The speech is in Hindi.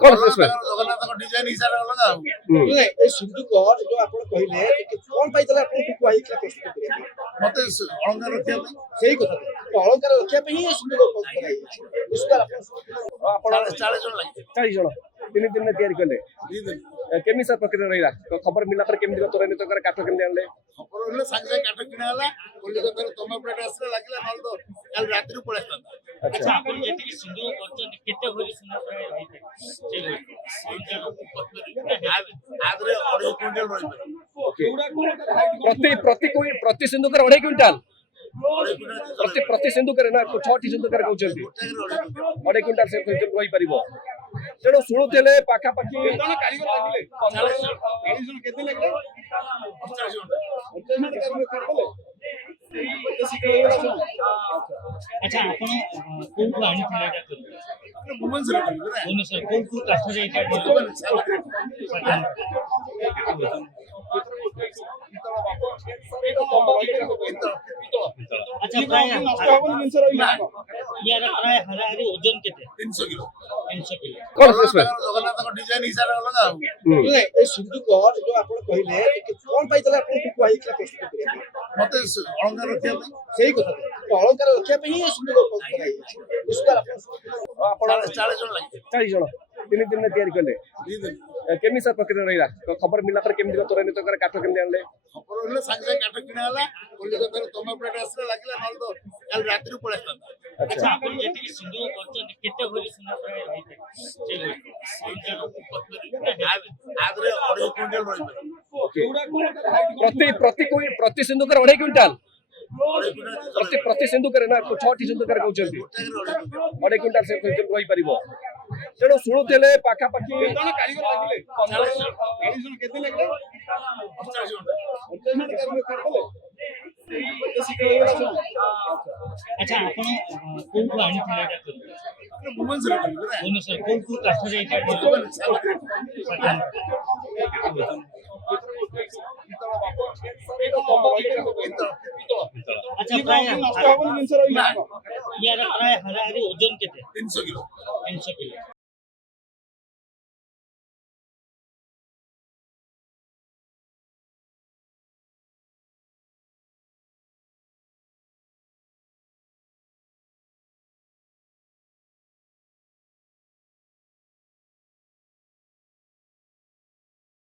कौन से इसमें ଜଗନ୍ନାଥଙ୍କ ଡିଜାଇନ ହିସାବରେ ଅଲଗା ଆଉ এই ସିନ୍ଦୁକ ଯୋଉ ଆପଣ କହିଲେ କଣ ପାଇଁ ତାହେଲେ ଆପଣଙ୍କୁ କୁହାଯାଇଥିଲା ପ୍ରସ୍ତୁତ କରିବା ପାଇଁ? ମତେ ଅଳଙ୍କାର ରଖିବା ପାଇଁ ସେଇ କଥା ତ ଅଳଙ୍କାର ରଖିବା ପାଇଁ ହିଁ ଏ ସିନ୍ଦୁକ କରାଯାଇଛି। ନିଶ୍ଚିତ ଆପଣ 40 ଜଣ ଲାଗିବେ 40 ଜଣ 3 दिन तैयारी कले 2 ଦିନ केमी सर प्रक्रिया रहिला खबर मिलला पर केमी तुरंत कर काठ केमी आनले ଖବର ହେଲେ ସାଙ୍ଗେ ସାଙ୍ଗେ କାଠ କିଣା ହେଲା କଲିକତାରୁ ତମ ପ୍ଲେଟ ଆସିଲା ଲାଗିଲା ନହେଲେ ତ କାଲି ରାତିରୁ ପଳେଇ ଆସିଥାନ୍ତା अच्छा आपण जेतिକି सिंधु करछन केते भरी सुना प्राय रहिते ଆଗରେ 2.5 କ୍ୱିଣ୍ଟାଲ ରହିବ प्रति प्रति कोई प्रति सिंधुकर 2.5 क्विंटल प्रति प्रति सिंधुकर ना 6 सिंधुकर कहउछंती 2.5 क्विंटल से रही परिबो तेणु शुणुले पाखापाखि କାରିଗର ଲାଗିଲେ 40 ଜଣ କେତେ ଲାଗିଲେ? 48 ଘଣ୍ଟା अच्छा आपण कोठु आनिथिले एटा कर ଭୁବନେଶ୍ୱର କରିବେ ନା भुवनेश्वर कोठु काठ जाई अच्छा प्राय यार प्राय हराहरी ओजन केते 300 କିଲୋ 300 किलो कौन से इसमें ଜଗନ୍ନାଥଙ୍କ ଡିଜାଇନ ହିସାବରେ ଅଲଗା ଆଉ এই ସିନ୍ଦୁକ ଯୋଉ ଆପଣ କହିଲେ କଣ ପାଇଁ ତାହେଲେ ଆପଣଙ୍କୁ କୁହାଯାଇଥିଲା ପ୍ରସ୍ତୁତ କରିବା ପାଇଁ? ମତେ ଅଳଙ୍କାର ରଖିବା ପାଇଁ ସେଇ କଥା ତ ଅଳଙ୍କାର ରଖିବା ପାଇଁ ହିଁ ଏ ସିନ୍ଦୁକ କରାଯାଇଛି। ନିଶ୍ଚିତ आपण 40 ଜଣ ଲାଗିବେ 40 जण 3 दिन तैयारी कले 2 ଦିନ केमी सर प्रक्रिया रहिला खबर मिलला पर केमी तुरंत कर काठ केमी आनले ଖବର ହେଲେ ସାଙ୍ଗେ ସାଙ୍ଗେ କାଠ କିଣା ହେଲା କଲିକତାରୁ ତମ ପ୍ଲେଟ ଆସିଲା ଲାଗିଲା ନହେଲେ ତ କାଲି ରାତିରୁ ପଳେଇ ଆସିଥାନ୍ତା अच्छा आपण जेतिକି सिंधु करछन केते भरी सुना प्राय रहिते ଆଗରେ 2.5 କ୍ୱିଣ୍ଟାଲ ରହିବ प्रति प्रति कोई प्रति सिंधुकर 2.5 क्विंटल 2.5 କ୍ୱିଣ୍ଟାଲ प्रति प्रति सिंधुकर ना 6 सिंधुकर कहउछंती 2.5 क्विंटल से रही परिबो तेणु शुणुले पाखापाखि କାରିଗର ଲାଗିଲେ 40 ଜଣ କେତେ ଲାଗିଲେ? 48 ଘଣ୍ଟା अच्छा आपण कोठु आनिथिले एटा कर ଭୁବନେଶ୍ୱର କରିବେ ନା भुवनेश्वर कोठु काठ जाई अच्छा प्राय यार प्राय हराहरी ओजन केते 300 କିଲୋ 300 किलो